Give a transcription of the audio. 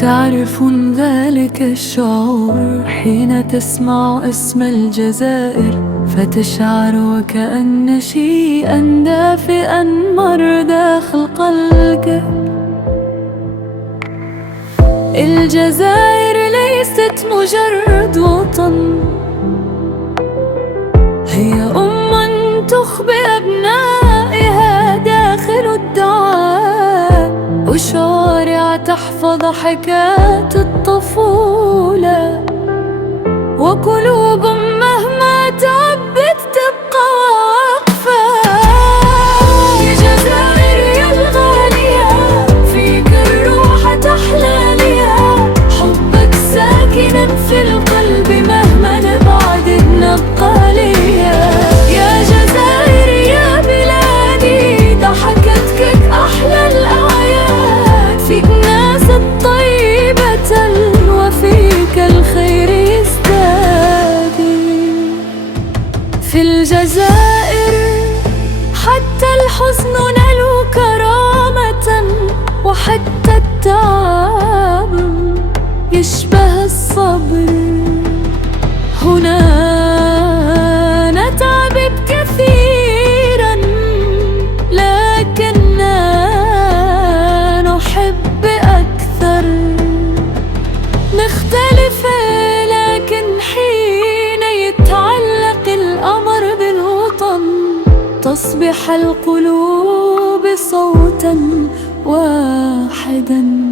تعرف ذلك الشعور حين تسمع اسم الجزائر، فتشعر وكأن شيئا دافئا مر داخل قلبك. الجزائر ليست مجرد وطن، هي تخبي أبنائها داخل الدعاء، وشوارع تحفظ حكايات الطفولة، وقلوب مهما تعبت تبقى واقفة. يا جزائر يا الغالية، فيك الروح تحلاليها، حبك ساكنا في القلب مهما نبعد نبقى ليا. يا جزائر يا بلادي، ضحكتك أحلى الأعياد، فيك ناس الطيبة وفيك الخير يزدادي. في الجزائر حتى الحزن نلو كرامة، وحتى التعب يشبه الصبر. هنا نتعب كثيرا لكننا نحب أكثر، نختلف لكن حين يتعلق الأمر بالوطن تصبح القلوب صوتا واحدا.